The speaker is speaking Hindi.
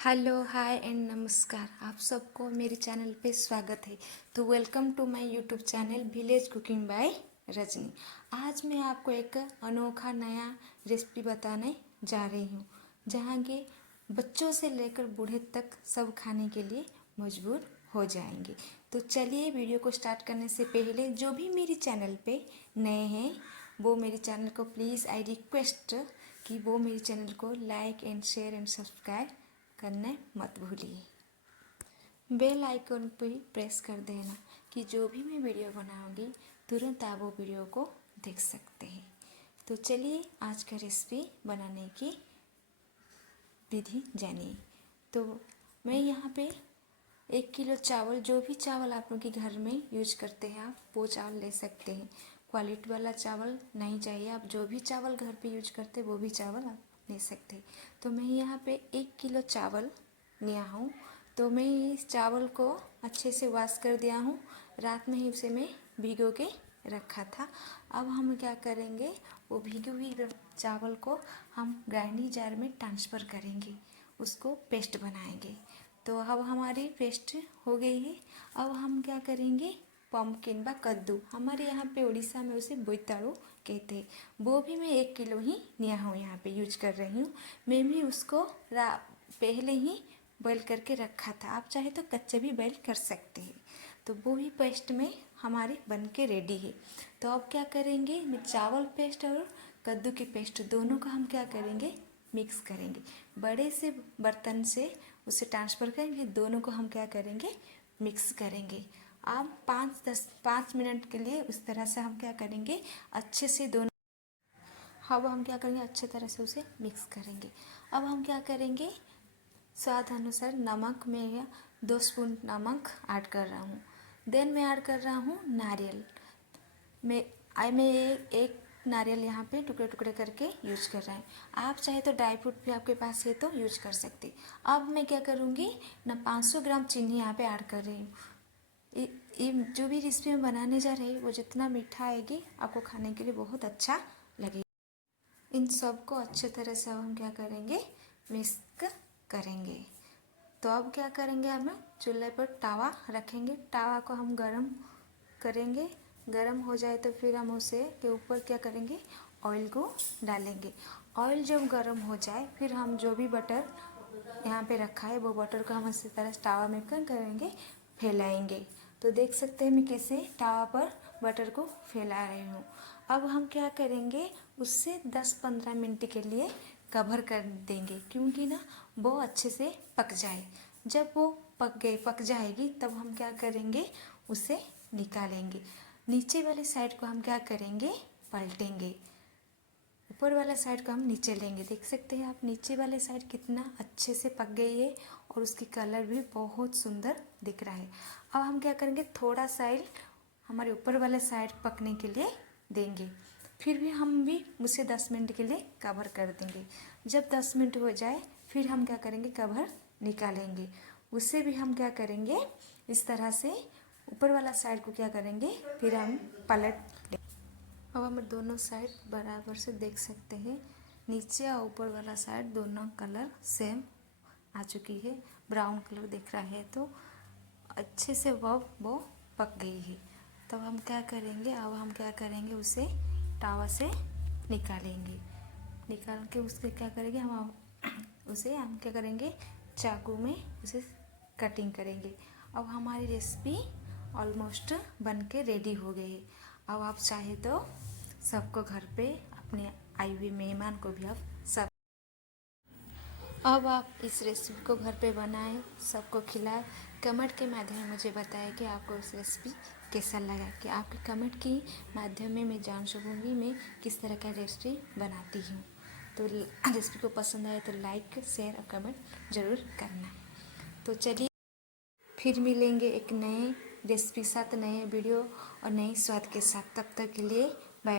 हेलो हाय एंड नमस्कार। आप सबको मेरे चैनल पे स्वागत है। तो welcome to my YouTube channel village cooking by Rajni. आज मैं आपको एक अनोखा नया रेसिपी बताने जा रही हूँ, जहाँ के बच्चों से लेकर बूढ़े तक सब खाने के लिए मजबूर हो जाएंगे। तो चलिए वीडियो को स्टार्ट करने से पहले जो भी मेरे चैनल पे नए हैं वो मेरे चैनल को प्लीज़ आई रिक्वेस्ट कि वो मेरे चैनल को like and share and subscribe करने मत भूलिए। बेल आइकन पे प्रेस कर देना कि जो भी मैं वीडियो बनाऊंगी तुरंत आप वो वीडियो को देख सकते हैं। तो चलिए आज का रेसिपी बनाने की विधि जानिए। तो मैं यहाँ पे 1 किलो चावल, जो भी चावल आप लोग के घर में यूज करते हैं आप वो चावल ले सकते हैं। क्वालिटी वाला चावल नहीं चाहिए, आप जो भी चावल घर पे यूज करते हैं वो भी चावल आप ले सकते हैं। तो मैं यहाँ पे 1 किलो चावल लिया हूँ। तो मैं इस चावल को अच्छे से वॉश कर दिया हूँ, रात में ही उसे मैं भिगो के रखा था। अब हम क्या करेंगे, वो भिगे हुए चावल को हम ग्राइंडिंग जार में ट्रांसफ़र करेंगे, उसको पेस्ट बनाएंगे। तो अब हमारी पेस्ट हो गई है। अब हम क्या करेंगे, पम्पकिन व कद्दू, हमारे यहाँ पे उड़ीसा में उसे बोईताड़ू कहते हैं, वो भी मैं 1 किलो ही लिया हूँ, यहाँ पे यूज कर रही हूँ। मैं भी उसको पहले ही बॉईल करके रखा था, आप चाहे तो कच्चे भी बॉईल कर सकते हैं। तो वो भी पेस्ट में हमारे बन के रेडी है। तो अब क्या करेंगे, मैं चावल पेस्ट और कद्दू की पेस्ट दोनों का हम क्या करेंगे, मिक्स करेंगे। बड़े से बर्तन से उसे ट्रांसफ़र करेंगे, दोनों को हम क्या करेंगे, मिक्स करेंगे। अब 5 मिनट के लिए उस तरह से हम क्या करेंगे, अच्छे से दोनों, अब हम क्या करेंगे, अच्छे तरह से उसे मिक्स करेंगे। अब हम क्या करेंगे, स्वाद अनुसार नमक, मैं 2 स्पून नमक ऐड कर रहा हूँ। देन मैं ऐड कर रहा हूँ नारियल। मैं एक नारियल यहाँ पे टुकड़े टुकड़े करके यूज कर रहा है। आप चाहे तो ड्राई फ्रूट भी आपके पास है तो यूज कर सकते। अब मैं क्या करूँगी ना, 500 ग्राम चीनी यहाँ पे ऐड कर रही हूँ। ये जो भी रेसिपी मैं बनाने जा रही हूँ वो जितना मीठा आएगी आपको खाने के लिए बहुत अच्छा लगेगा। इन सबको अच्छे तरह से हम क्या करेंगे, मिक्स करेंगे। तो अब क्या करेंगे, हम चूल्हे पर तावा रखेंगे, तावा को हम गरम करेंगे। गरम हो जाए तो फिर हम उसे के ऊपर क्या करेंगे, ऑयल को डालेंगे। ऑयल जब गरम हो जाए फिर हम जो भी बटर यहाँ पे रखा है वो बटर को हम इसी तरह तावा में क्या करेंगे, फैलाएंगे। तो देख सकते हैं मैं कैसे तावा पर बटर को फैला रही हूँ। अब हम क्या करेंगे, उससे 10-15 मिनट के लिए कवर कर देंगे, क्योंकि ना वो अच्छे से पक जाए। जब वो पक जाएगी तब हम क्या करेंगे, उसे निकालेंगे। नीचे वाले साइड को हम क्या करेंगे, पलटेंगे। ऊपर वाला साइड को हम नीचे लेंगे। देख सकते हैं आप नीचे वाले साइड कितना अच्छे से पक गई है और उसकी कलर भी बहुत सुंदर दिख रहा है। अब हम क्या करेंगे, थोड़ा साइड हमारे ऊपर वाले साइड पकने के लिए देंगे। फिर भी हम भी उसे 10 मिनट के लिए कवर कर देंगे। जब 10 मिनट हो जाए फिर हम क्या करेंगे, कवर निकालेंगे। उससे भी हम क्या करेंगे, इस तरह से ऊपर वाला साइड को क्या करेंगे, फिर हम पलट। अब हम दोनों साइड बराबर से देख सकते हैं, नीचे और ऊपर वाला साइड दोनों कलर सेम आ चुकी है, ब्राउन कलर दिख रहा है, तो अच्छे से वो पक गई है। तब हम क्या करेंगे, अब हम क्या करेंगे, उसे तावा से निकालेंगे। निकाल के उसके क्या करेंगे, हम उसे हम क्या करेंगे, चाकू में उसे कटिंग करेंगे। अब हमारी रेसिपी ऑलमोस्ट बन के रेडी हो गई है। अब आप चाहे तो सबको घर पे अपने आए हुए मेहमान को भी आप सब, अब आप इस रेसिपी को घर पे बनाएं, सबको खिलाएं। कमेंट के माध्यम में मुझे बताएं कि आपको इस रेसिपी कैसा लगा, कि आपके कमेंट के माध्यम में मैं जान सकूँगी मैं किस तरह का रेसिपी बनाती हूँ। तो रेसिपी को पसंद आए तो लाइक शेयर और कमेंट ज़रूर करना। तो चलिए फिर मिलेंगे एक नए रेसिपी साथ, नए वीडियो और नए स्वाद के साथ। तब तक के लिए